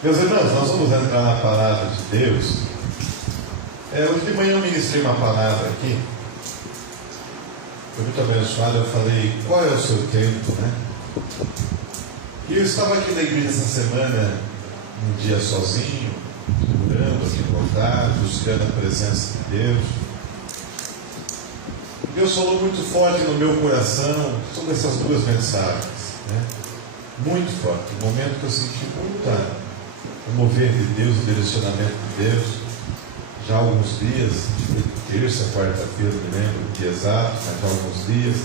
Meus irmãos, nós vamos entrar na palavra de Deus. Hoje de manhã eu ministrei uma palavra aqui. Foi muito abençoado. Eu falei, qual é o seu tempo, né? E eu estava aqui na igreja essa semana, um dia sozinho, orando aqui no altar, buscando a presença de Deus. Deus falou muito forte no meu coração sobre essas duas mensagens, né? Muito forte. Um momento que eu senti muito o mover de Deus, o direcionamento de Deus. Já há alguns dias, terça, quarta-feira, não me lembro o dia exato, mas já há alguns dias.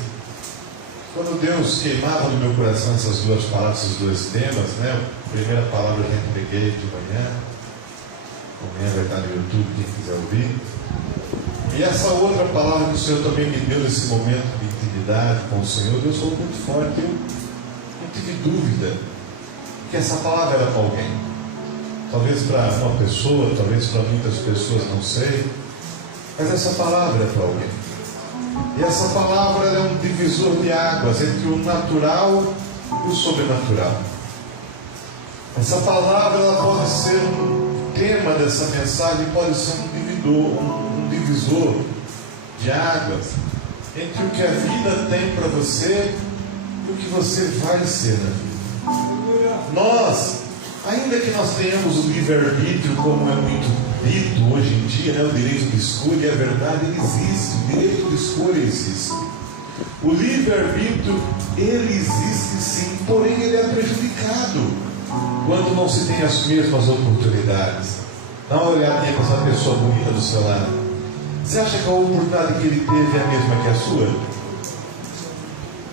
Quando Deus queimava no meu coração essas duas palavras, esses dois temas, né? A primeira palavra eu já entreguei de manhã. Amanhã vai estar no YouTube, quem quiser ouvir. E essa outra palavra que o Senhor também me deu nesse momento de intimidade com o Senhor, Deus falou muito forte. Eu não tive dúvida que essa palavra era para alguém. Talvez para uma pessoa, talvez para muitas pessoas, não sei. Mas essa palavra é para alguém. E essa palavra é um divisor de águas entre o natural e o sobrenatural. Essa palavra ela pode ser um tema dessa mensagem, pode ser um divisor de águas entre o que a vida tem para você e o que você vai ser na vida. Nós, ainda que nós tenhamos o livre-arbítrio, como é muito dito hoje em dia, né, o direito de escolha, é verdade, ele existe, o direito de escolha existe. O livre-arbítrio, ele existe sim, porém ele é prejudicado quando não se tem as mesmas oportunidades. Dá uma olhadinha com essa pessoa bonita do seu lado. Você acha que a oportunidade que ele teve é a mesma que a sua?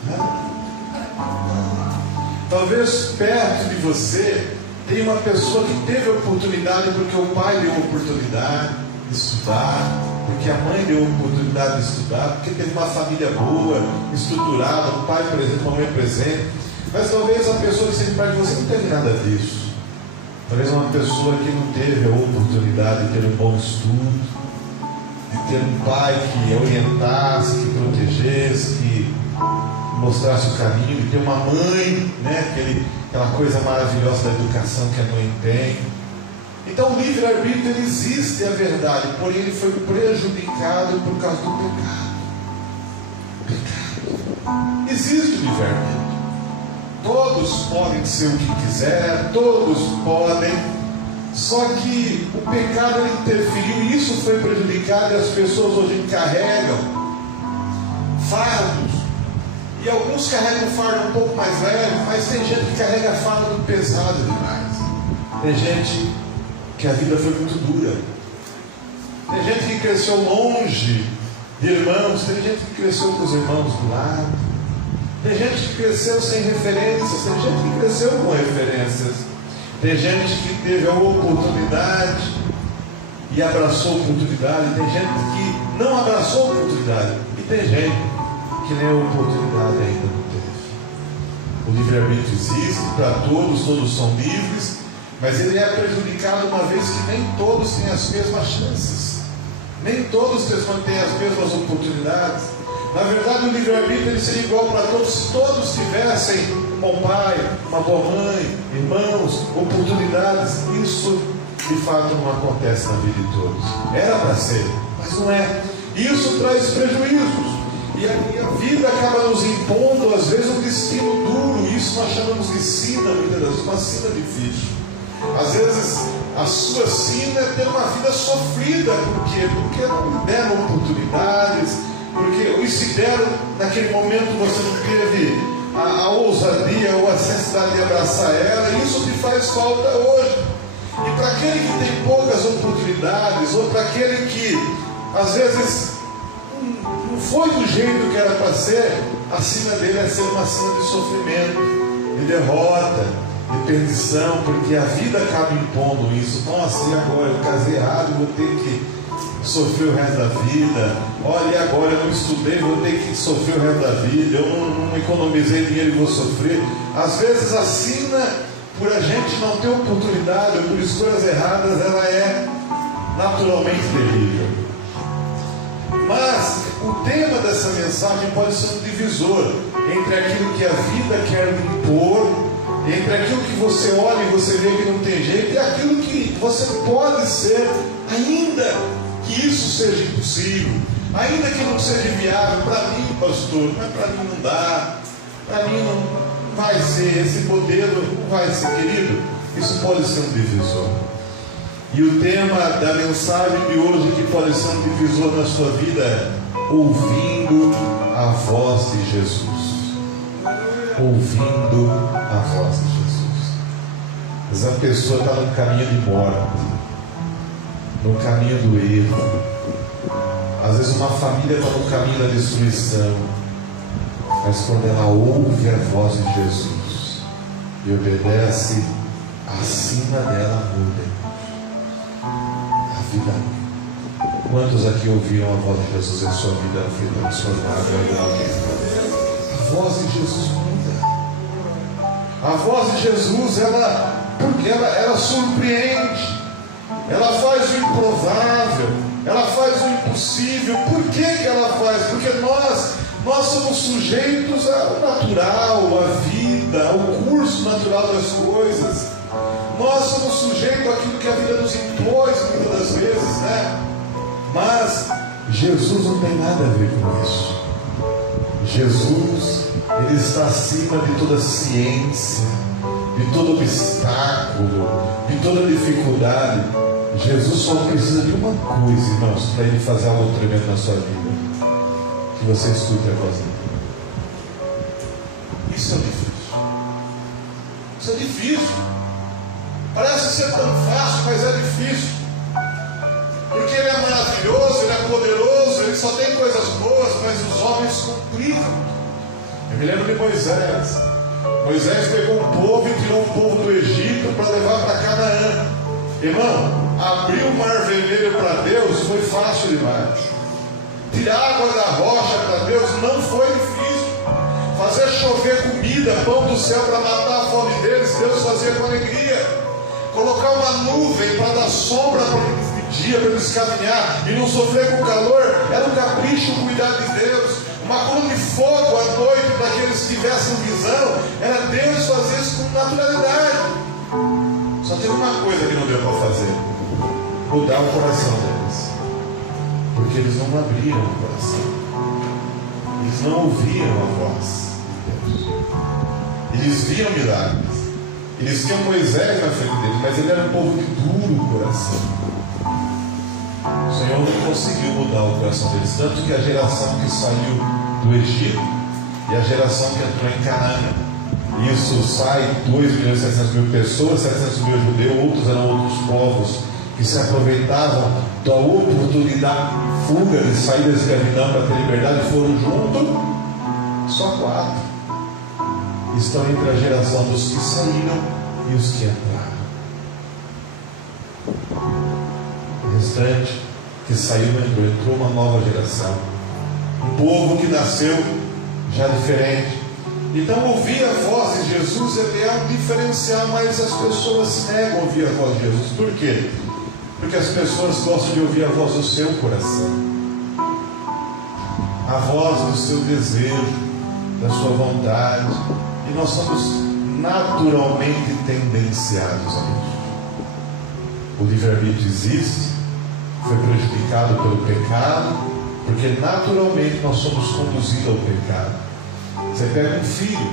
Não. Talvez perto de você tem uma pessoa que teve a oportunidade porque o pai deu a oportunidade de estudar, porque a mãe deu a oportunidade de estudar, porque teve uma família boa, estruturada, um pai presente, uma mãe presente. Mas talvez a pessoa que esteve perto de você não teve nada disso. Talvez uma pessoa que não teve a oportunidade de ter um bom estudo, de ter um pai que orientasse, que protegesse, que mostrasse o caminho, de ter uma mãe, né, aquela coisa maravilhosa da educação que a mãe tem. Então o livre-arbítrio ele existe, é verdade, porém ele foi prejudicado por causa do pecado. Existe o livre-arbítrio. Todos podem ser o que quiser, todos podem, só que o pecado ele interferiu e isso foi prejudicado, e as pessoas hoje carregam fardos. E alguns carregam um fardo um pouco mais leve, mas tem gente que carrega fardo pesado demais. Tem gente que a vida foi muito dura. Tem gente que cresceu longe de irmãos, tem gente que cresceu com os irmãos do lado. Tem gente que cresceu sem referências, tem gente que cresceu com referências. Tem gente que teve a oportunidade e abraçou a oportunidade. Tem gente que não abraçou a oportunidade. E tem gente que nem a oportunidade ainda não teve. O livre-arbítrio existe para todos, todos são livres, mas ele é prejudicado uma vez que nem todos têm as mesmas chances, nem todos têm as mesmas oportunidades. Na verdade o livre-arbítrio ele seria igual para todos se todos tivessem um bom pai, uma boa mãe, irmãos, oportunidades. Isso de fato não acontece na vida de todos. Era para ser, mas não é. Isso traz prejuízos. E a vida acaba nos impondo, às vezes, um destino duro. Isso nós chamamos de sina, muitas vezes, uma sina difícil. Às vezes, a sua sina é ter uma vida sofrida. Por quê? Porque não deram oportunidades, porque se deram, naquele momento você não teve a ousadia ou a sensibilidade de abraçar ela. E isso te faz falta hoje. E para aquele que tem poucas oportunidades, ou para aquele que, às vezes, não foi do jeito que era para ser, a sina dele é ser uma sina de sofrimento, de derrota, de perdição, porque a vida acaba impondo isso. Nossa, e agora? Eu casei errado, vou ter que sofrer o resto da vida. Olha, e agora? Eu não estudei, vou ter que sofrer o resto da vida. Eu não economizei dinheiro e vou sofrer. Às vezes a sina, por a gente não ter oportunidade, ou por escolhas erradas, ela é naturalmente terrível. Mas o tema dessa mensagem pode ser um divisor entre aquilo que a vida quer impor entre aquilo que você olha e você vê que não tem jeito, e aquilo que você pode ser, ainda que isso seja impossível, ainda que não seja viável. Para mim, pastor, mas para mim não dá, para mim não vai ser, esse modelo não vai ser, querido. Isso pode ser um divisor. E o tema da mensagem de hoje, que pode ser um divisor na sua vida, é ouvindo a voz de Jesus. Ouvindo a voz de Jesus. Mas a pessoa está no caminho de morte, no caminho do erro. Às vezes uma família está no caminho da destruição, mas quando ela ouve a voz de Jesus e obedece, acima dela muda a vida. Quantos aqui ouviram a voz de Jesus e a sua vida foi transformada? A voz de Jesus muda. A voz de Jesus, porque ela surpreende, ela faz o improvável, ela faz o impossível. Por que ela faz? Porque nós somos sujeitos ao natural, à vida, ao curso natural das coisas. Nós somos sujeitos àquilo que a vida nos impôs muitas das vezes, né? Mas Jesus não tem nada a ver com isso. Jesus, Ele está acima de toda ciência, de todo obstáculo, de toda dificuldade. Jesus só precisa de uma coisa, irmãos, para Ele fazer algo tremendo na sua vida: que você escute a voz dele. Isso é difícil. Isso é difícil. Parece ser tão fácil, mas é difícil. Porque Ele é maravilhoso, Ele é poderoso, Ele só tem coisas boas, mas os homens complicam. Eu me lembro de Moisés. Moisés pegou um povo e tirou o povo do Egito para levar para Canaã. Irmão, abrir o mar vermelho para Deus foi fácil demais. Tirar água da rocha para Deus não foi difícil. Fazer chover comida, pão do céu para matar a fome deles, Deus fazia com alegria. Colocar uma nuvem para dar sombra para eles de dia, para eles caminhar e não sofrer com calor, era um capricho, cuidar de Deus. Uma coluna de fogo à noite para que eles tivessem visão, era Deus fazer isso com naturalidade. Só teve uma coisa que não deu para fazer: mudar o coração deles. Porque eles não abriram o coração, eles não ouviram a voz de Deus. Eles viam milagres, eles tinham Moisés na frente deles, mas ele era um povo de duro coração. O Senhor não conseguiu mudar o coração deles, tanto que a geração que saiu do Egito e a geração que entrou em Canaã, isso sai 2.700.000 pessoas, 700.000 judeus, outros eram outros povos que se aproveitavam da oportunidade, fuga de sair da escravidão para ter liberdade, foram juntos. Só 4 estão entre a geração dos que saíram e os que entraram. O restante que saiu entrou uma nova geração, um povo que nasceu já diferente. Então ouvir a voz de Jesus é um diferencial, mas as pessoas se negam a ouvir a voz de Jesus. Por quê? Porque as pessoas gostam de ouvir a voz do seu coração, a voz do seu desejo, da sua vontade. E nós somos naturalmente tendenciados a isso. O livre-arbítrio existe, foi prejudicado pelo pecado, porque naturalmente nós somos conduzidos ao pecado. Você pega um filho,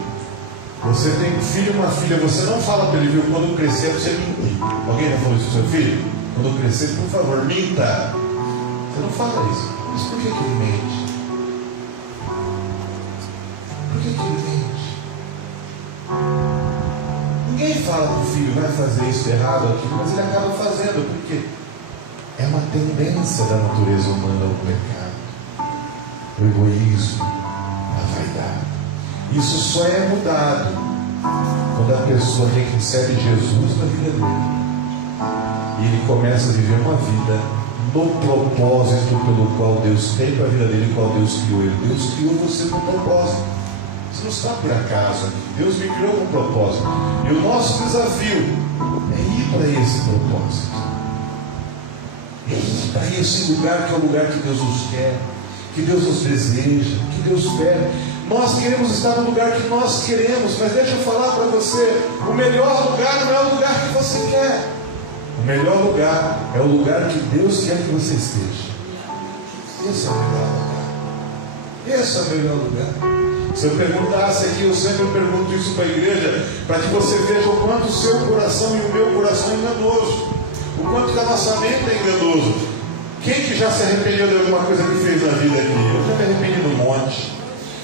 você tem um filho e uma filha, você não fala para ele, viu, quando crescer você mentir. Alguém já falou isso para o seu filho? Quando crescer, por favor, minta. Você não fala isso. Mas por que ele mente? Por que ele mente? Ninguém fala para o filho, vai fazer isso errado, aquilo, mas ele acaba fazendo, porque é uma tendência da natureza humana ao pecado, o egoísmo, a vaidade. Isso só é mudado quando a pessoa recebe Jesus na vida dele e ele começa a viver uma vida no propósito pelo qual Deus tem para a vida dele, qual Deus criou ele. Deus criou você com propósito. Você não está por acaso aqui. Deus me criou com propósito. E o nosso desafio é ir para esse propósito, é ir para esse lugar que é o lugar que Deus nos quer, que Deus nos deseja, que Deus pede. Nós queremos estar no lugar que nós queremos, mas deixa eu falar para você, o melhor lugar não é o lugar que você quer. O melhor lugar é o lugar que Deus quer que você esteja. Esse é o melhor lugar. Esse é o melhor lugar. Se eu perguntasse aqui, eu sempre pergunto isso para a igreja, para que você veja o quanto o seu coração e o meu coração é enganoso, o quanto que a nossa mente é enganoso. Quem que já se arrependeu de alguma coisa que fez na vida aqui? Eu já me arrependi de um monte.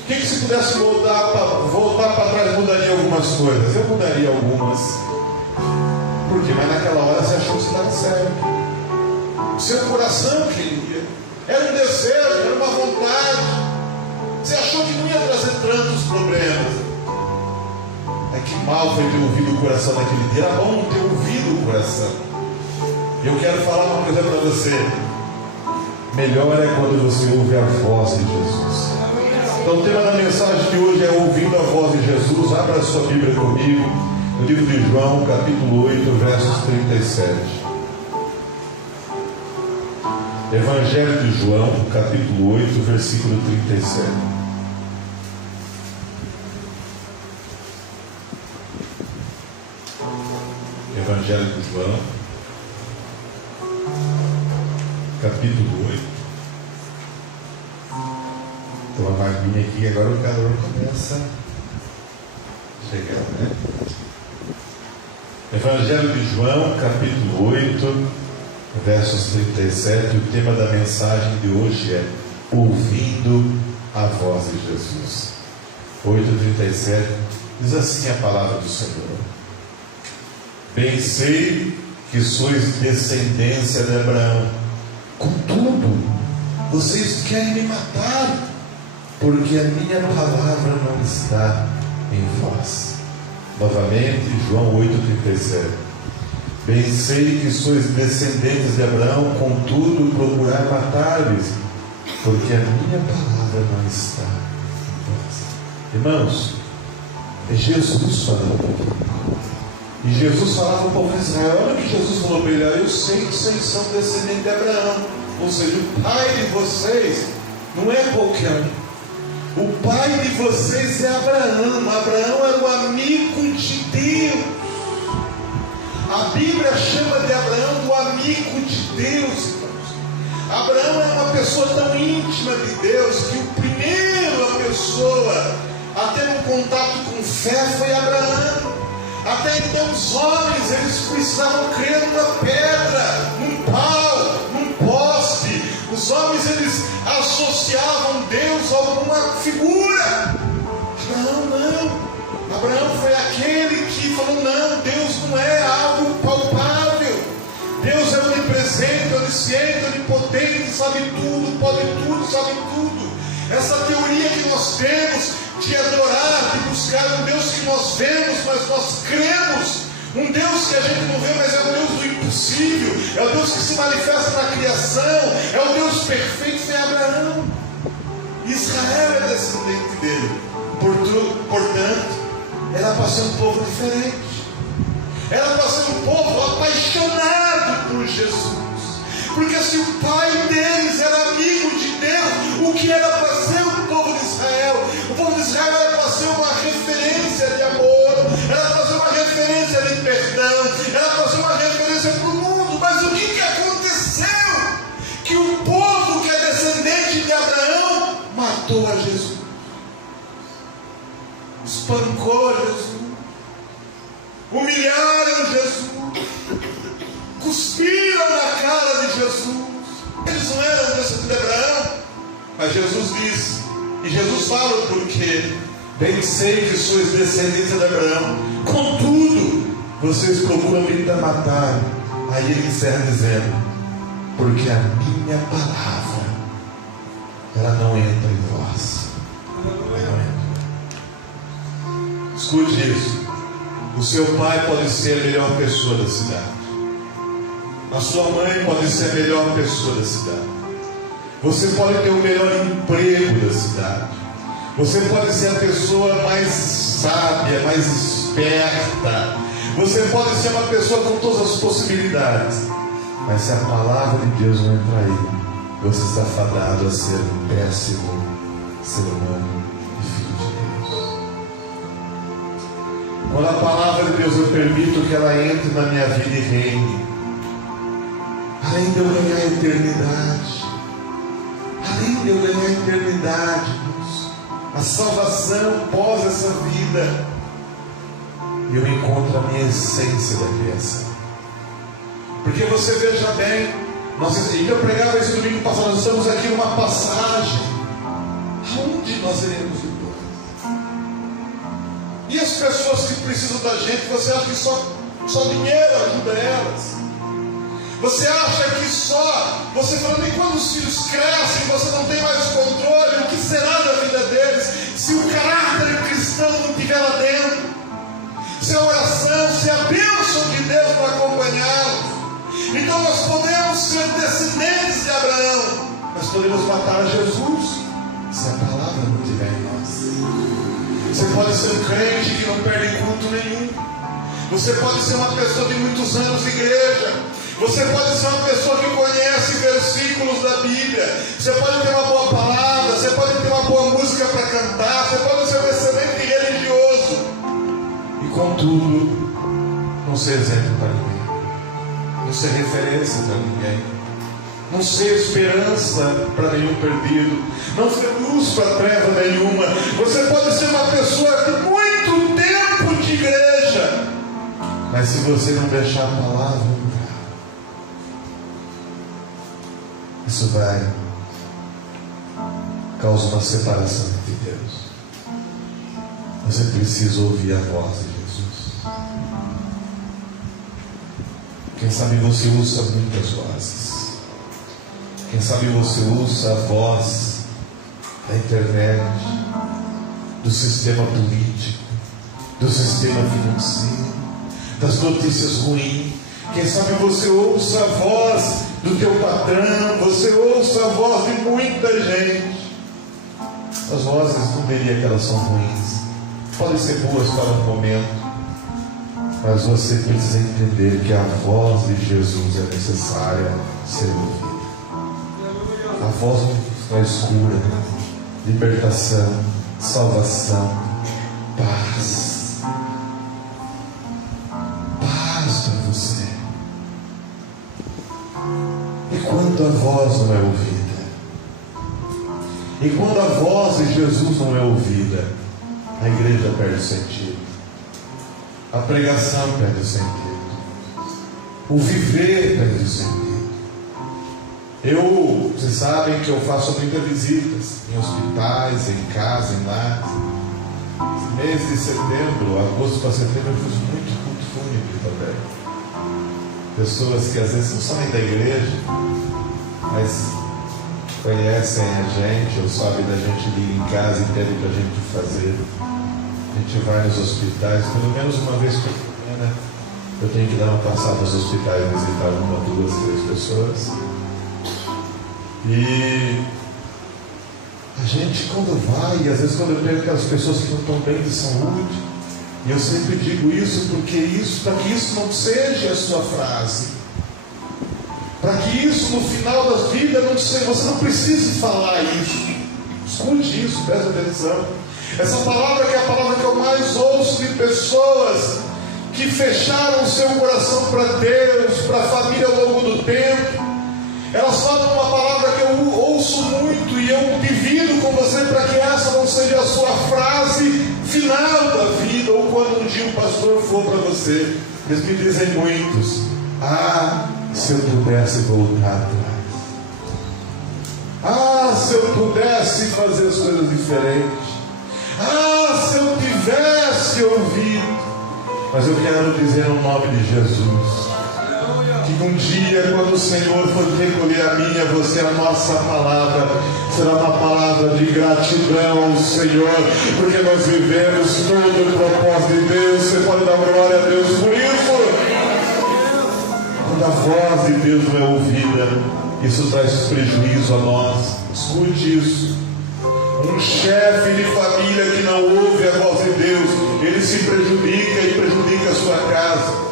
Quem que se pudesse voltar para trás mudaria algumas coisas? Eu mudaria algumas. Por quê? Mas naquela hora você achou que você estava certo. O seu coração queria. Era um desejo, era uma vontade. Você achou que não ia trazer tantos problemas. É que mal foi ter ouvido o coração naquele dia. Era bom não ter ouvido o coração. E eu quero falar uma coisa para você. Melhor é quando você ouve a voz de Jesus. Então o tema da mensagem de hoje é ouvindo a voz de Jesus. Abra a sua Bíblia comigo, no livro de João, capítulo 8, versos 37. Evangelho de João, capítulo 8, versículo 37. Evangelho de João, capítulo 8. Tem uma vaguinha aqui, agora o calor começa a chegar, né? Evangelho de João, capítulo 8, versos 37. O tema da mensagem de hoje é ouvindo a voz de Jesus. 8:37 diz assim a palavra do Senhor: bem sei que sois descendência de Abraão, contudo vocês querem me matar, porque a minha palavra não está em vós. Novamente, João 8:37. Bem sei que sois descendentes de Abraão, contudo procurar matar-vos, porque a minha palavra não está em vós. Irmãos, é Jesus falando aqui. E Jesus falava para o povo de Israel. Olha o que Jesus falou para ele: eu sei que vocês são descendentes de Abraão. Ou seja, o pai de vocês não é qualquer um. O pai de vocês é Abraão. Abraão era o amigo de Deus. A Bíblia chama de Abraão o amigo de Deus, irmãos. Abraão era uma pessoa tão íntima de Deus que a primeira pessoa a ter um contato com fé foi Abraão. Até então os homens, eles precisavam crer numa pedra, num pau, num poste. Os homens, eles associavam Deus a alguma figura. Abraão não. Abraão foi aquele que falou: não, Deus não é algo palpável. Deus é onipresente, onisciente, onipotente, sabe tudo, pode tudo, sabe tudo. Essa teoria que nós temos de adorar, de buscar um Deus que nós vemos, mas nós cremos, um Deus que a gente não vê, mas é o Deus do impossível, é o Deus que se manifesta na criação, é o Deus perfeito, é Abraão. Israel é descendente dele, portanto, era para ser um povo diferente, era para ser um povo apaixonado por Jesus. Porque se o pai deles era amigo de Deus, o que era para ser o povo de Israel? O povo de Israel era para ser uma referência de amor, era para ser uma referência de perdão, era para ser uma referência para o mundo. Mas o que aconteceu? Que o povo que é descendente de Abraão matou a Jesus, espancou Jesus, humilharam Jesus, cuspiram na cara de Jesus. Eles não eram descendentes de Abraão, mas Jesus diz, e Jesus fala o porquê: bem sei que sois descendentes de Abraão, contudo vocês procuram me matar. Aí ele encerra dizendo: porque a minha palavra, ela não entra em vós. Ela não entra. Escute isso. O seu pai pode ser a melhor pessoa da cidade, a sua mãe pode ser a melhor pessoa da cidade, você pode ter o melhor emprego da cidade, você pode ser a pessoa mais sábia, mais esperta, você pode ser uma pessoa com todas as possibilidades, mas se a palavra de Deus não entrar aí, você está fadado a ser um péssimo ser humano e filho Quando a palavra de Deus eu permito que ela entre na minha vida e reine, além de eu ganhar a eternidade, irmãos, a salvação pós essa vida, eu encontro a minha essência da criação. Porque você veja bem, e eu pregava esse domingo passado, nós estamos aqui numa passagem, aonde nós iremos depois? E as pessoas que precisam da gente, você acha que só dinheiro ajuda elas? Você acha que você falando, e quando os filhos crescem, você não tem mais controle, o que será da vida deles, se o caráter cristão não estiver lá dentro, se a oração, se a bênção de Deus não acompanhá-los? Então nós podemos ser descendentes de Abraão, nós podemos matar Jesus, se a palavra não estiver em nós. Você pode ser um crente que não perde culto nenhum, você pode ser uma pessoa de muitos anos de igreja, você pode ser uma pessoa que conhece versículos da Bíblia, você pode ter uma boa palavra, você pode ter uma boa música para cantar, você pode ser um excelente religioso, e contudo, não ser exemplo para ninguém, não ser referência para ninguém, não ser esperança para nenhum perdido, não ser luz para treva nenhuma. Você pode ser uma pessoa de muito tempo de igreja, mas se você não deixar a palavra entrar, isso vai causar uma separação entre Deus. Você precisa ouvir a voz de Jesus. Quem sabe você usa muitas vozes. Quem sabe você usa a voz da internet, do sistema político, do sistema financeiro, das notícias ruins. Quem sabe você ouça a voz do teu patrão, você ouça a voz de muita gente. As vozes não diria que elas são ruins, podem ser boas para um momento, mas você precisa entender que a voz de Jesus é necessária ser ouvida. A voz da escura, libertação, salvação, paz. Paz para você. E quando a voz não é ouvida, e quando a voz de Jesus não é ouvida, a igreja perde o sentido, a pregação perde o sentido, o viver perde o sentido. Vocês sabem que eu faço muitas visitas em hospitais, em casa, em lares. Mês de setembro, agosto para setembro, eu fiz muito culto fúnebre também. Pessoas que às vezes não são nem da igreja, mas conhecem a gente, ou sabem da gente, liga em casa e pedem para a gente fazer. A gente vai nos hospitais, pelo menos uma vez por semana, eu tenho que dar uma passada nos hospitais, visitar uma, duas, três pessoas. E a gente quando vai, e às vezes quando eu pego aquelas pessoas que não estão bem de saúde, e eu sempre digo isso porque para que isso não seja a sua frase, para que isso no final da vida não seja, você não precise falar isso. Escute isso, presta atenção. Essa palavra que é a palavra que eu mais ouço de pessoas que fecharam o seu coração para Deus, para a família ao longo do tempo. Elas falam uma palavra que eu ouço muito e eu divido com você para que essa não seja a sua frase final da vida, ou quando um dia o pastor for para você. Eles me dizem muitos: ah, se eu pudesse voltar atrás. Ah, se eu pudesse fazer as coisas diferentes. Ah, se eu tivesse ouvido. Mas eu quero dizer no nome de Jesus, que um dia, quando o Senhor for recolher a minha, você, a nossa palavra, será uma palavra de gratidão ao Senhor, porque nós vivemos todo o propósito de Deus. Você pode dar glória a Deus por isso? Quando a voz de Deus não é ouvida, isso traz prejuízo a nós. Escute isso. Um chefe de família que não ouve a voz de Deus, ele se prejudica e prejudica a sua casa.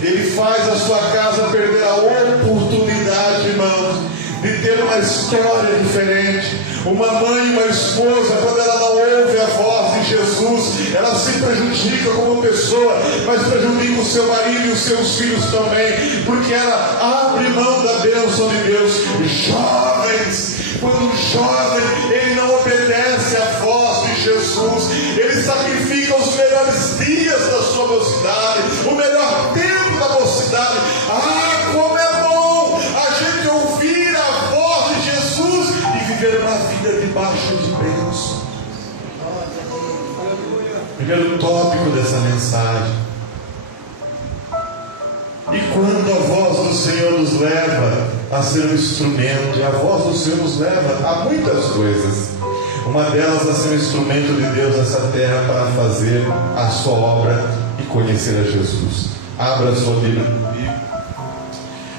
Ele faz a sua casa perder a oportunidade, irmãos, de ter uma história diferente, Uma mãe, uma esposa, quando ela não ouve a voz de Jesus, ela se prejudica como pessoa, mas prejudica o seu marido e os seus filhos também, porque ela abre mão da bênção de Deus. Jovens, quando um jovem, ele não obedece à voz de Jesus, ele sacrifica os melhores dias da sua mocidade, o melhor tempo da mocidade. Ah, como é bom a gente ouvir a voz de Jesus e viver uma vida debaixo de bênção. Primeiro tópico dessa mensagem. E quando a voz do Senhor nos leva a ser um instrumento, e a voz do Senhor nos leva a muitas coisas, uma delas a ser um instrumento de Deus nessa terra para fazer a sua obra e conhecer a Jesus. Abra sua Bíblia comigo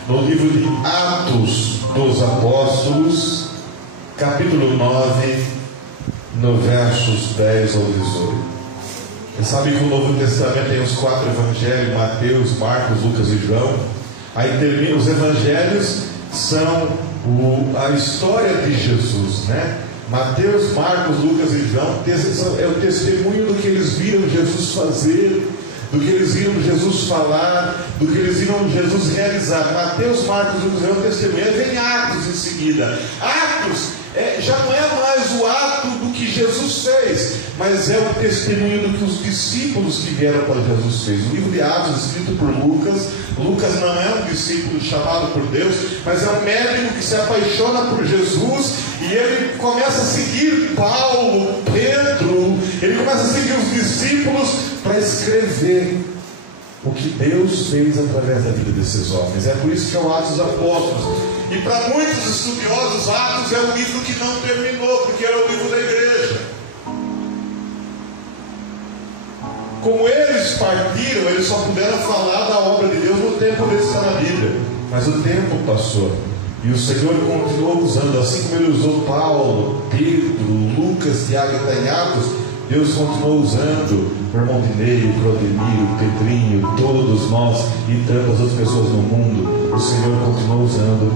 no livro de Atos dos Apóstolos, capítulo 9, no versos 10 ao 18. Você sabe que o Novo Testamento tem os 4 evangelhos: Mateus, Marcos, Lucas e João. Aí termina, os evangelhos são a história de Jesus, né? Mateus, Marcos, Lucas e João é o testemunho do que eles viram Jesus fazer, do que eles viram Jesus falar, do que eles viram Jesus realizar. Mateus, Marcos, Lucas e João é o testemunho. Aí vem Atos em seguida. Atos já não é mais o ato do que Jesus fez, mas é o testemunho do que os discípulos que vieram para Jesus fez. O livro de Atos, escrito por Lucas. Lucas não é um discípulo chamado por Deus, mas é um médico que se apaixona por Jesus, e ele começa a seguir Paulo, Pedro, ele começa a seguir os discípulos para escrever o que Deus fez através da vida desses homens. É por isso que é o Atos dos Apóstolos. E para muitos estudiosos, Atos é um livro que não terminou, porque era o livro da igreja. Como eles partiram, eles só puderam falar da obra de Deus no tempo deles está na Bíblia. Mas o tempo passou, e o Senhor continuou usando, assim como Ele usou Paulo, Pedro, Lucas, Tiago e Atos. Deus continuou usando o irmão Dinei, o Claudemir, o Pedrinho, todos nós e tantas outras pessoas no mundo. O Senhor continuou usando,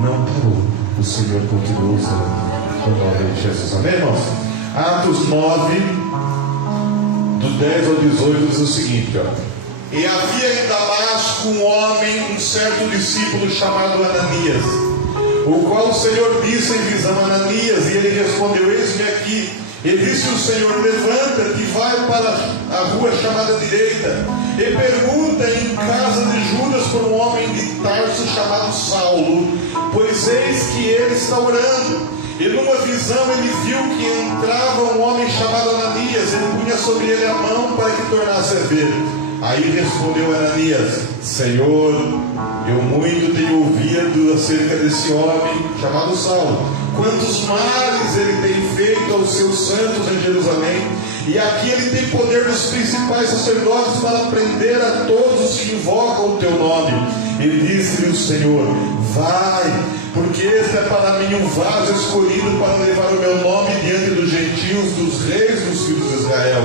não parou. O Senhor continuou usando, no nome de Jesus. Amém, irmãos? Atos 9, do 10 ao 18, diz o seguinte, ó. E havia em Damasco um homem, um certo discípulo chamado Ananias, o qual o Senhor disse em visão: Ananias, e ele respondeu: eis-me aqui. E disse o Senhor: levanta-te e vai para a rua chamada direita, e pergunta em casa de Judas por um homem de Tarso chamado Saulo, pois eis que ele está orando. E numa visão ele viu que entrava um homem chamado Ananias, e punha sobre ele a mão para que tornasse a ver. Aí respondeu Ananias: Senhor, eu muito tenho ouvido acerca desse homem chamado Saulo, quantos males ele tem feito aos seus santos em Jerusalém, e aqui ele tem poder dos principais sacerdotes para prender a todos os que invocam o teu nome. E disse-lhe o Senhor: vai, porque este é para mim um vaso escolhido para levar o meu nome diante dos gentios, dos reis dos filhos de Israel,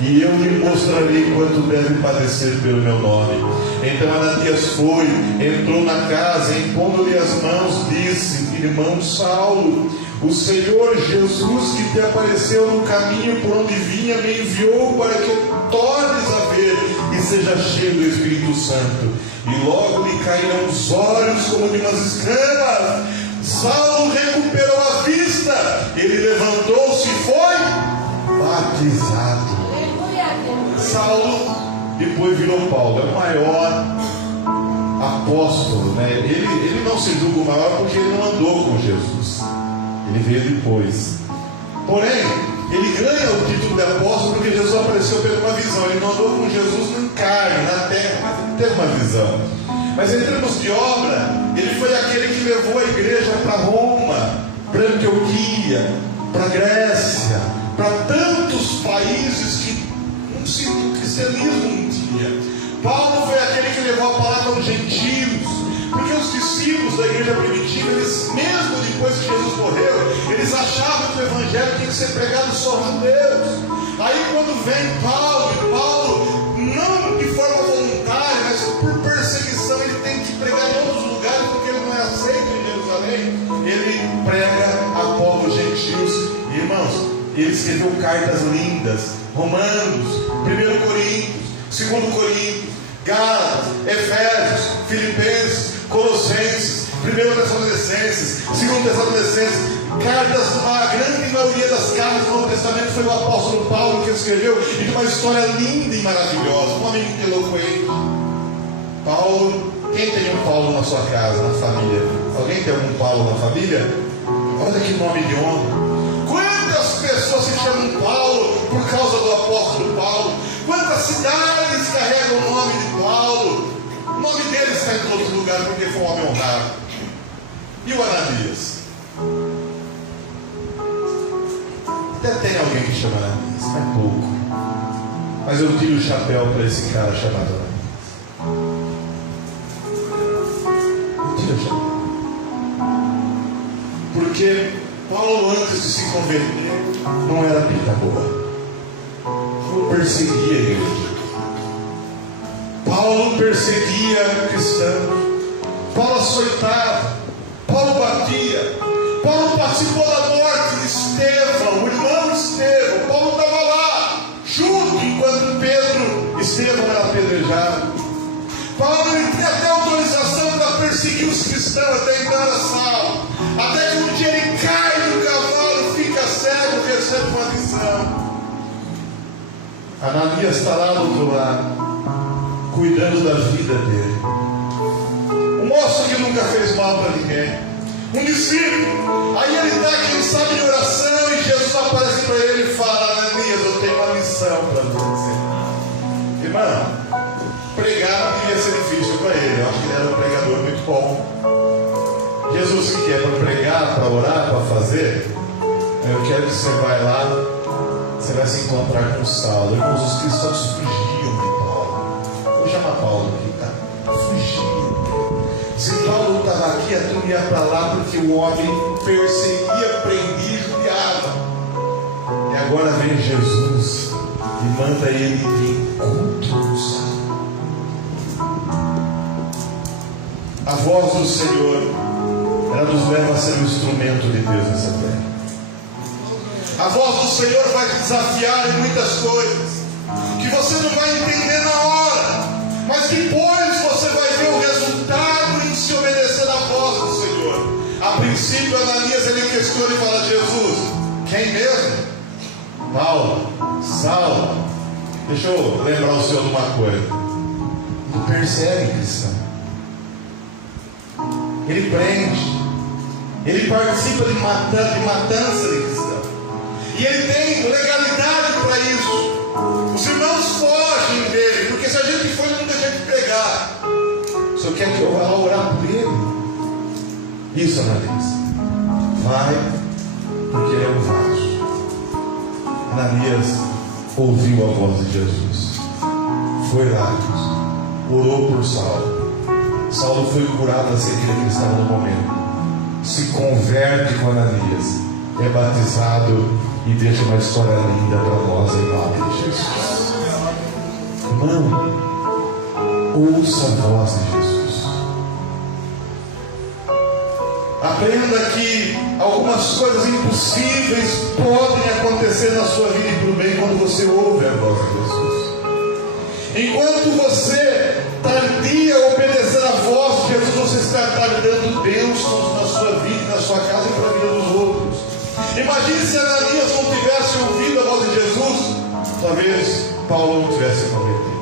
e eu lhe mostrarei quanto deve padecer pelo meu nome. Então Ananias foi, entrou na casa, e impondo-lhe as mãos, disse: irmão Saulo, o Senhor Jesus que te apareceu no caminho por onde vinha, me enviou para que tornes a ver e seja cheio do Espírito Santo. E logo lhe caíram os olhos como de umas escamas. Saulo recuperou a vista, ele levantou-se e foi batizado. Saulo depois virou Paulo, é o maior apóstolo, né? Ele não se julga o maior porque ele não andou com Jesus, ele veio depois. Porém, ele ganha o título de apóstolo porque Jesus apareceu pela uma visão. Ele não andou com Jesus em carne, na terra, mas ele teve uma visão. Mas em termos de obra, ele foi aquele que levou a igreja para Roma, para Antioquia, para Grécia, para tantos países que o cristianismo não tinha. Paulo foi aquele que levou a palavra aos gentios, porque os discípulos da igreja primitiva, eles, mesmo depois que Jesus morreu, eles achavam que o evangelho tinha que ser pregado só aos judeus. Aí quando vem Paulo, não de forma voluntária, mas por perseguição, ele tem que pregar em outros lugares, porque ele não é aceito em Jerusalém. Ele prega a povos gentios. ele escreveu cartas lindas: Romanos, 1 Coríntios, 2 Coríntios, Gálatas, Efésios, Filipenses, Colossenses, 1 Tessalonicenses, 2 Tessalonicenses, cartas, a grande maioria das cartas do Novo Testamento foi o apóstolo Paulo que escreveu, e de uma história linda e maravilhosa, um homem muito eloquente. Paulo, quem tem um Paulo na sua casa, na família? Alguém tem algum Paulo na família? Olha que nome de homem. Quantas pessoas se chamam Paulo por causa do apóstolo Paulo? Quantas cidades carregam o nome de Paulo? O nome dele está em todos os lugares porque foi um homem honrado. E o Ananias? Até tem alguém que chama Ananias, mas é pouco. Mas eu tiro o chapéu para esse cara chamado Ananias. Eu tiro o chapéu. Porque Paulo, antes de se converter, não era pinta boa. Paulo perseguia a igreja. Paulo perseguia cristãos. Paulo açoitava. Paulo batia. Paulo participou da morte de Estevão, o irmão Estevão. Paulo estava lá, junto, enquanto Estevão era apedrejado. Paulo tinha até autorização para perseguir os cristãos até entrar na sala. Até que um dia ele cai do cavalo, fica cego, recebe uma visão. Ananias está lá do outro lado, cuidando da vida dele. Um moço que nunca fez mal para ninguém, um discípulo. Aí ele está, quem sabe, em oração, e Jesus aparece para ele e fala: Ananias, eu tenho uma missão para você. Irmão, pregar não devia ser difícil para ele. Eu acho que ele era um pregador muito bom. Jesus, que é para pregar, para orar, para fazer, eu quero que você vai lá, você vai se encontrar com Saulo. Irmãos, os cristãos fugiam de Paulo. Vou chamar Paulo aqui, tá? Fugiam. Se Paulo estava aqui, a turma ia para lá porque o homem perseguia, prendia e judiava. E agora vem Jesus e manda ele de encontros. A voz do Senhor, ela nos leva a ser um instrumento de Deus nessa terra. A voz do Senhor vai te desafiar em muitas coisas que você não vai entender na hora, mas depois você vai ver o resultado em se obedecer à voz do Senhor. A princípio, Ananias, ele questiona e fala: Jesus, quem mesmo? Paulo, Saulo. Deixa eu lembrar o senhor de uma coisa. Ele persegue cristão, ele prende, ele participa de matança de cristão, e ele tem legalidade para isso. Os irmãos fogem dele, porque se a gente for, ele não deixa de pregar. O senhor quer que eu vá lá orar por ele? Isso, Ananias. Vai, porque ele é um vaso. Ananias ouviu a voz de Jesus, foi lá, orou por Saulo. Saulo foi curado da cegueira que ele estava no momento. Se converte com Ananias, é batizado e deixa uma história linda para nós em nome de Jesus. Irmão, ouça a voz de Jesus. Aprenda que algumas coisas impossíveis podem acontecer na sua vida e por bem quando você ouve a voz de Jesus. Enquanto você tardia a obedecer a voz de Jesus, você está tardando bênçãos na sua vida, na sua casa e para a vida dos outros. Imagine se Ananias não tivesse ouvido a voz de Jesus, talvez Paulo não tivesse convertido.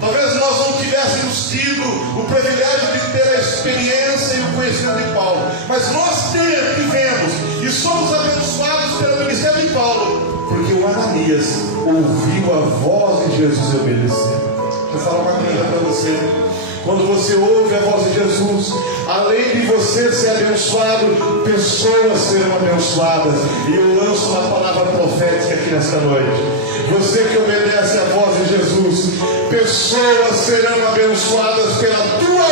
Talvez nós não tivéssemos tido o privilégio de ter a experiência e o conhecimento de Paulo. Mas nós tivemos e somos abençoados pelo ministério de Paulo, porque o Ananias ouviu a voz de Jesus e obedeceu. Deixa eu falar uma coisa para você. Quando você ouve a voz de Jesus, além de você ser abençoado, pessoas serão abençoadas. E eu lanço uma palavra profética aqui nesta noite. Você que obedece a voz de Jesus, pessoas serão abençoadas pela tua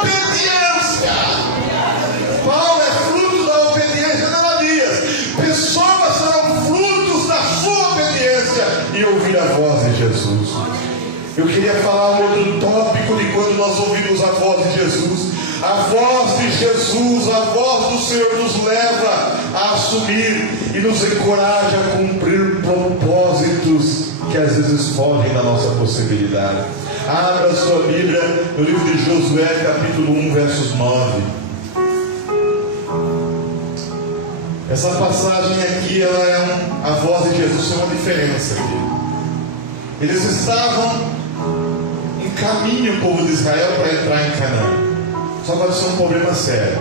obediência. Paulo é fruto da obediência de Ananias. Pessoas serão frutos da sua obediência e ouvir a voz de Jesus. Eu queria falar um outro tópico de quando nós ouvimos a voz de Jesus. A voz de Jesus, a voz do Senhor nos leva a assumir e nos encoraja a cumprir propósitos que às vezes fogem da nossa possibilidade. Abra sua Bíblia no livro de Josué, capítulo 1, versos 9. Essa passagem aqui, ela é a voz de Jesus, tem uma diferença aqui. Eles estavam em caminho, o povo de Israel, para entrar em Canaã. Só que aconteceu um problema sério.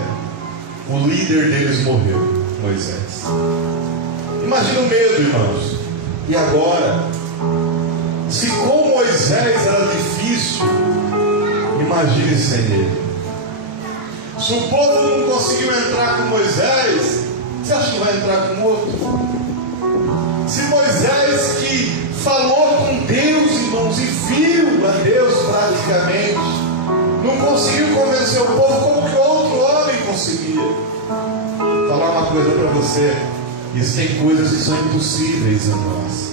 O líder deles morreu, Moisés. Imagina o medo, irmãos. E agora, se com Moisés era difícil, imagine sem ele. Se o povo não conseguiu entrar com Moisés, você acha que vai entrar com outro? Se Moisés, que falou com Deus, irmãos, e viu a Deus praticamente, não conseguiu convencer o povo, como que outro homem conseguia? Vou falar uma coisa para você: existem coisas que são impossíveis a nós,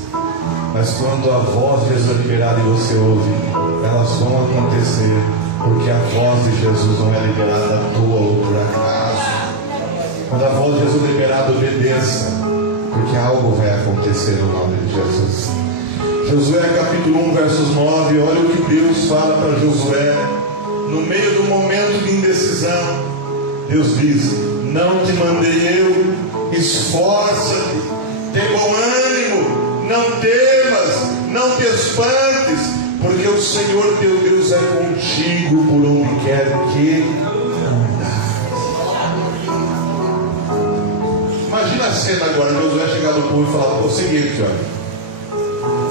mas quando a voz de Jesus é liberada e você ouve, elas vão acontecer, porque a voz de Jesus não é liberada à toa ou por acaso. Quando a voz de Jesus é liberada, obedeça, porque algo vai acontecer no nome de Jesus. Josué capítulo 1, versos 9, olha o que Deus fala para Josué, no meio do momento de indecisão. Deus diz: não te mandei eu, esforça-te, tem bom ânimo, não temas, não te espantes, porque o Senhor teu Deus é contigo por onde quer que andares. Imagina a cena agora, Josué chegar no povo e falar: o seguinte, olha.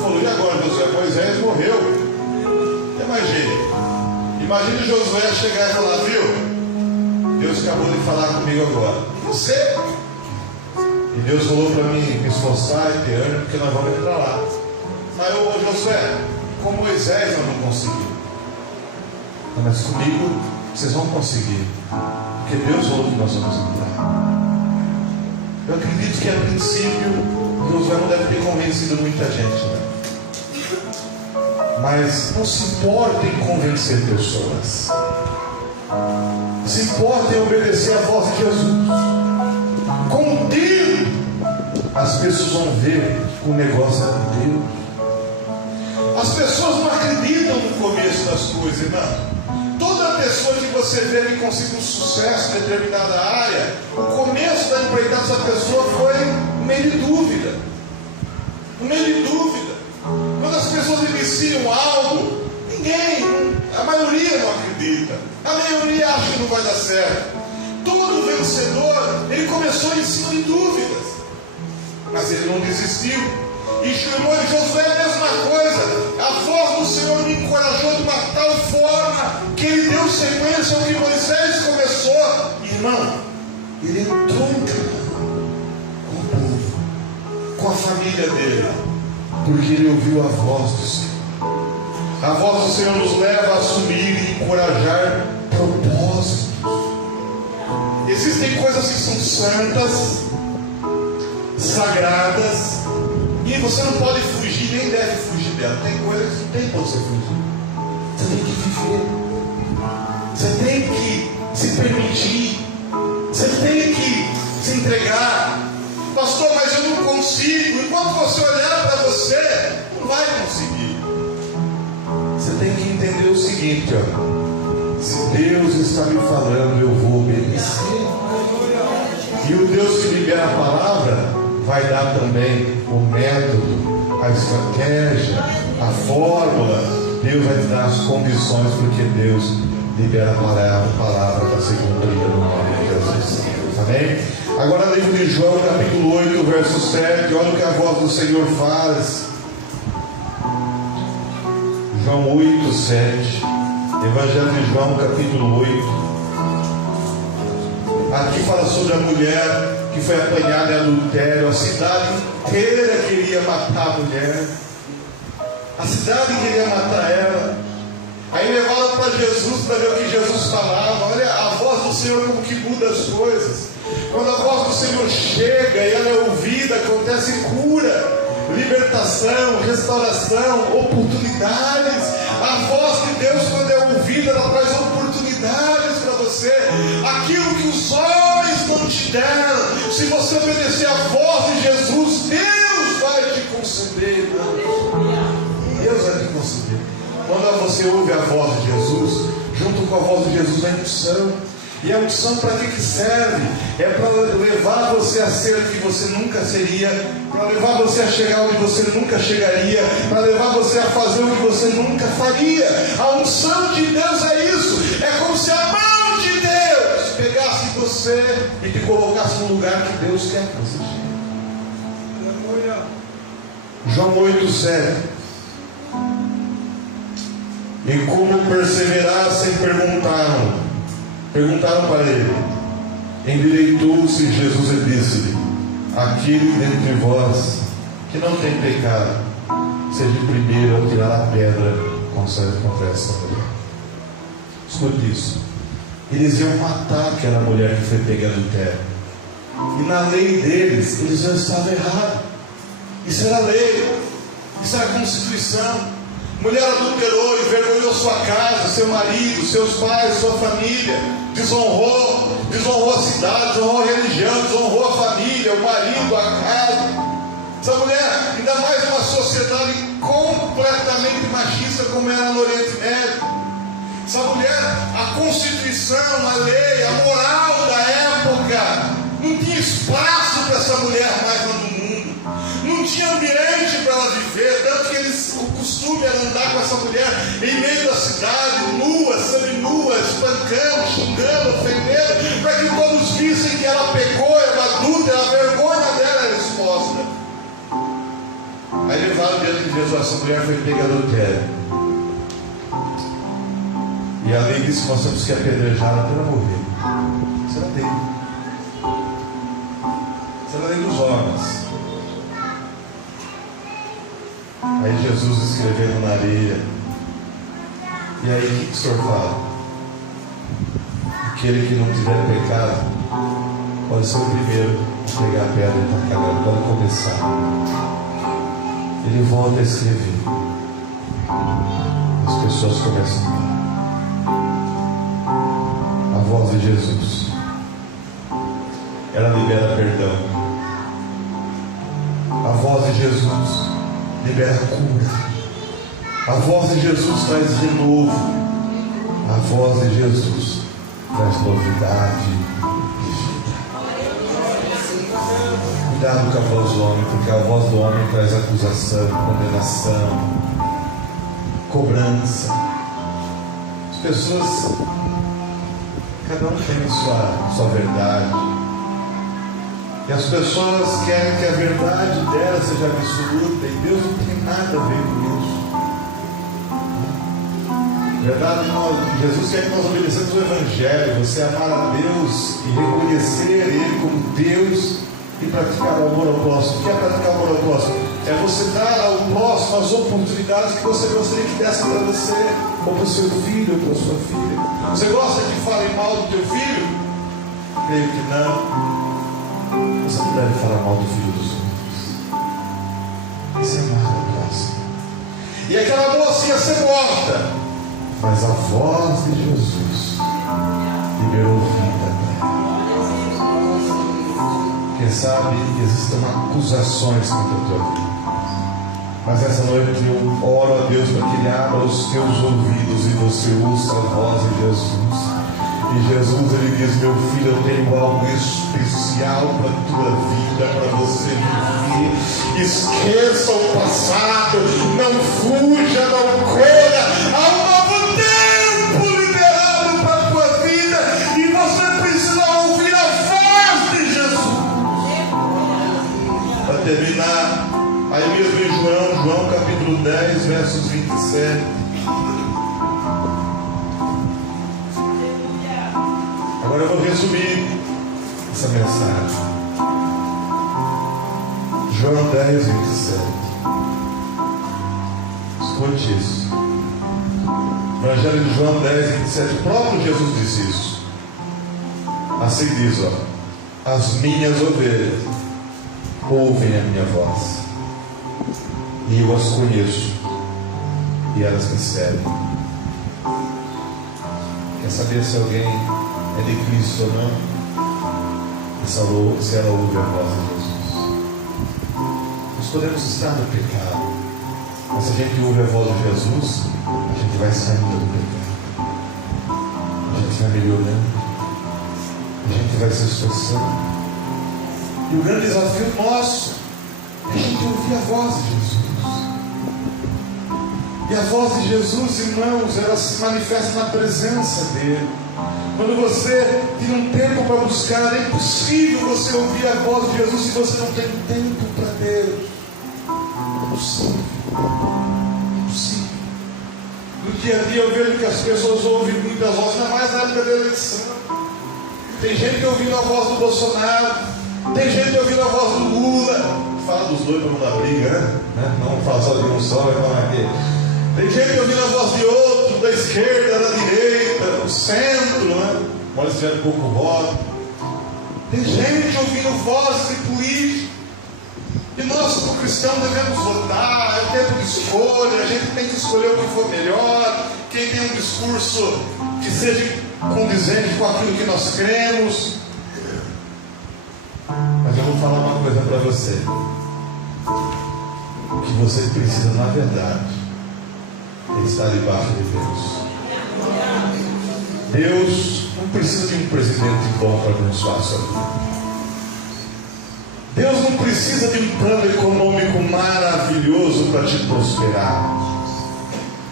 Falou: e agora, Josué? Moisés morreu. Imagine Josué chegar e falar: viu? Deus acabou de falar comigo agora. Você? E Deus falou para mim me esforçar e ter ânimo, porque nós vamos entrar lá. Mas ô Josué, com Moisés nós não conseguimos. Mas comigo vocês vão conseguir, porque Deus falou que nós vamos entrar. Eu acredito que a princípio Josué não deve ter convencido muita gente, né? Mas não se importa em convencer pessoas. Se importa em obedecer a voz de Jesus. Com o tempo, as pessoas vão ver que o negócio é com Deus. As pessoas não acreditam no começo das coisas, irmão. Toda pessoa que você vê que conseguiu um sucesso em determinada área, o começo da empreitada dessa pessoa foi no meio de dúvida. No meio de dúvida. Quando as pessoas iniciam algo, a maioria não acredita. A maioria acha que não vai dar certo. Todo vencedor, ele começou em cima de dúvidas. Mas ele não desistiu. E chamou de Josué a mesma coisa. A voz do Senhor me encorajou de uma tal forma que ele deu sequência ao que Moisés começou. Irmão, ele entrou em Canaã com o povo, com a família dele, porque ele ouviu a voz do Senhor. A voz do Senhor nos leva a assumir e encorajar propósitos. Existem coisas que são santas, sagradas, e você não pode fugir, nem deve fugir dela. Tem coisas que não tem para você fugir. Você tem que viver. Você tem que se permitir. Você tem que se entregar. Pastor, mas eu não consigo. Enquanto você olhar para você, não vai conseguir. Você tem que entender o seguinte, ó. Se Deus está me falando, eu vou obedecer. E o Deus que libera a palavra vai dar também o método, a estratégia, a fórmula. Deus vai te dar as condições, porque Deus libera a palavra para ser cumprida no nome de Jesus. Amém? Agora, livro de João, capítulo 8, verso 7. Olha o que a voz do Senhor faz. João 8, 7. Evangelho de João, capítulo 8. Aqui fala sobre a mulher que foi apanhada em adultério. A cidade inteira queria matar a mulher. A cidade queria matar ela. Aí levaram para Jesus para ver o que Jesus falava. Olha a voz do Senhor como que muda as coisas. Quando a voz do Senhor chega e ela é ouvida, acontece cura, libertação, restauração, oportunidades. A voz de Deus, quando é ouvida, ela traz oportunidades para você. Aquilo que os olhos não te deram, Se você obedecer à voz de Jesus, Deus vai te conceder. Deus vai te conceder. Quando você ouve a voz de Jesus, junto com a voz de Jesus vem unção. E a unção para que serve? É para levar você a ser o que você nunca seria, para levar você a chegar onde você nunca chegaria, para levar você a fazer o que você nunca faria. A unção de Deus é isso. É como se a mão de Deus pegasse você e te colocasse no lugar que Deus quer que você chegue. João 8,7. E como perseverassem, perguntaram para ele. Endireitou-se Jesus e disse-lhe: aquele dentre vós que não tem pecado, seja o primeiro a tirar a pedra contra essa mulher. Escute isso. Eles iam matar aquela mulher que foi pega em adultério. E na lei deles, eles já estavam errados. Isso era lei, isso era Constituição. Mulher adulterou, envergonhou sua casa, seu marido, seus pais, sua família, desonrou a cidade, desonrou a religião, desonrou a família, o marido, a casa. Essa mulher, ainda mais uma sociedade completamente machista como era no Oriente Médio. Essa mulher, a Constituição, a lei, a moral da época, não tinha espaço para essa mulher mais lá no mundo. Não tinha ambiente para ela viver, tanto que o costume era andar com essa mulher em meio da cidade, nua, seminua, espancando, xingando, ofendendo, para que todos vissem que ela pecou, era adulta, a vergonha dela era exposta. Aí levaram diante de Jesus, essa mulher foi pega adultério. E a lei disse que nós temos que apedrejá-la até ela morrer. Isso era a lei. Isso era a lei dos homens. Aí Jesus escrevendo na areia. E aí o que o Senhor fala? Aquele que não tiver pecado pode ser o primeiro a pegar a pedra e tacar nela. Pode começar. Ele volta a escrever. As pessoas começam a falar. A voz de Jesus, ela libera perdão. A voz de Jesus libera cura. A voz de Jesus traz renovo. A voz de Jesus traz novidade de vida. Cuidado com a voz do homem, porque a voz do homem traz acusação, condenação, cobrança. As pessoas, cada um tem sua verdade. E as pessoas querem que a verdade dela seja absoluta, e Deus não tem nada a ver com isso. Verdade, Jesus quer que nós obedecemos o Evangelho, você amar a Deus e reconhecer Ele como Deus e praticar o amor ao próximo. O que é praticar o amor ao próximo? É você dar ao próximo as oportunidades que você gostaria que desse para você, ou para o seu filho, ou para a sua filha. Você gosta que falem mal do teu filho? Creio que não. Você não deve falar mal do filho dos outros. Isso é amar ao próximo. E aquela moça ia ser morta, mas a voz de Jesus liberou vida para ela. Quem sabe existem acusações contra a tua vida, mas essa noite eu oro a Deus para que Ele abra os teus ouvidos e você ouça a voz de Jesus. E Jesus, Ele diz: meu filho, eu tenho algo especial para a tua vida, para você viver. Esqueça o passado, não fuja, não corra. Há um novo tempo liberado para a tua vida, e você precisa ouvir a voz de Jesus. Para terminar, aí mesmo em João capítulo 10, versos 27. Agora eu vou resumir essa mensagem. João 10, 27. Escute isso. Evangelho de João 10, 27. O próprio Jesus disse isso. Assim diz, ó: as minhas ovelhas ouvem a minha voz, e eu as conheço, e elas me servem. Quer saber se alguém é de Cristo ou não? se ela ouve a voz de Jesus. Nós podemos estar no pecado, mas se a gente ouve a voz de Jesus, a gente vai saindo do pecado, a gente vai melhorando, a gente vai se esforçando. E o grande desafio nosso é a gente ouvir a voz de Jesus. E a voz de Jesus, irmãos, ela se manifesta na presença dele. Quando você tem um tempo para buscar, é impossível você ouvir a voz de Jesus se você não tem tempo para Deus. É impossível. É impossível. No dia a dia eu vejo que as pessoas ouvem muitas vozes, ainda mais na época da eleição. Tem gente ouvindo a voz do Bolsonaro, tem gente ouvindo a voz do Lula. Fala dos dois para não dar briga, né? Não fala só de um só, vai falar aqui. Tem gente ouvindo a voz de outro, da esquerda, da direita, do centro, né? Pode ser pouco voto. Tem gente ouvindo vozes de políticos. E nós, como cristãos, devemos votar. É tempo de escolha. A gente tem que escolher o que for melhor. Quem tem um discurso que seja condizente com aquilo que nós cremos. Mas eu vou falar uma coisa para você. O que você precisa, na verdade, é estar debaixo de Deus. Deus não precisa de um presidente bom para abençoar a sua vida. Deus não precisa de um plano econômico maravilhoso para te prosperar.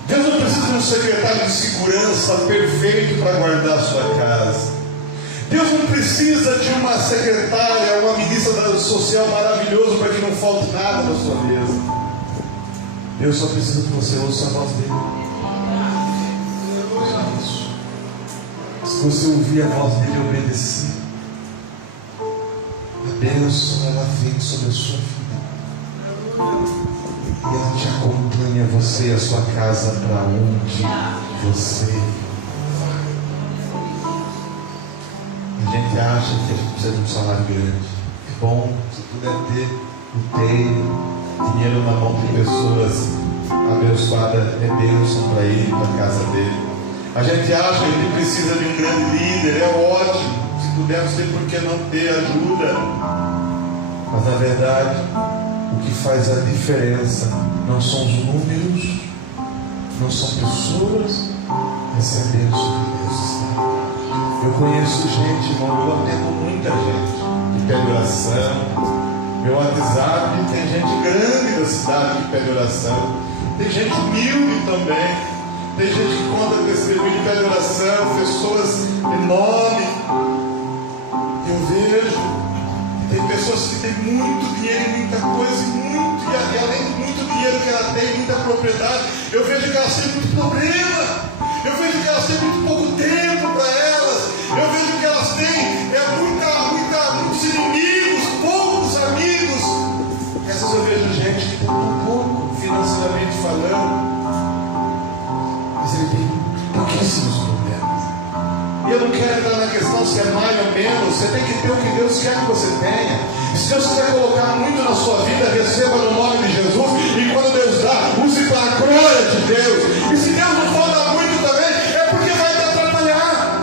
Deus não precisa de um secretário de segurança perfeito para guardar a sua casa. Deus não precisa de uma secretária, uma ministra social maravilhoso para que não falte nada na sua mesa. Deus só precisa que você ouça a voz dele. Se você ouvir a voz dele e obedecer, a bênção ela vem sobre a sua vida. E ela te acompanha, você e a sua casa, para onde você vai. A gente acha que a gente precisa de um salário grande. É bom, se puder ter o dinheiro na mão de pessoas abençoadas, é bênção para ele, para a casa dele. A gente acha que ele precisa de um grande líder, é ótimo. Se pudermos ter, por que não ter ajuda? Mas na verdade, o que faz a diferença não são os números, não são pessoas, essa é a bênção que Deus está. Eu conheço gente, irmão, eu atendo muita gente que pede oração. Meu WhatsApp tem gente grande da cidade que pede oração. Tem gente humilde também. Tem gente que conta testemunho de pede oração, pessoas enormes. Eu vejo. Tem pessoas que têm muito dinheiro e muita coisa, e além de muito dinheiro que ela tem, muita propriedade, eu vejo que elas têm muito problema. Eu vejo que elas têm muito pouco tempo para elas. Eu vejo que elas têm muitos inimigos, poucos amigos. E às vezes eu vejo gente que tem um pouco, financeiramente falando, mas ele tem pouquíssimos problemas. E eu não quero entrar na questão se é mais ou menos. Você tem que ter o que Deus quer que você tenha. E se Deus quiser colocar muito na sua vida, receba no nome de Jesus. E quando Deus dá, use para a glória de Deus. E se Deus não for dar muito também, é porque vai te atrapalhar.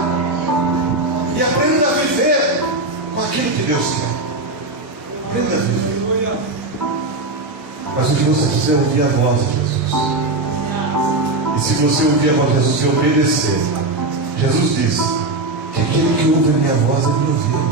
E aprenda a viver com aquilo que Deus quer. Aprenda a viver. Mas o que você precisa é ouvir a voz de Jesus. E se você ouvir a voz de Jesus e obedecer, Jesus disse que aquele que ouve a minha voz é me ouvir.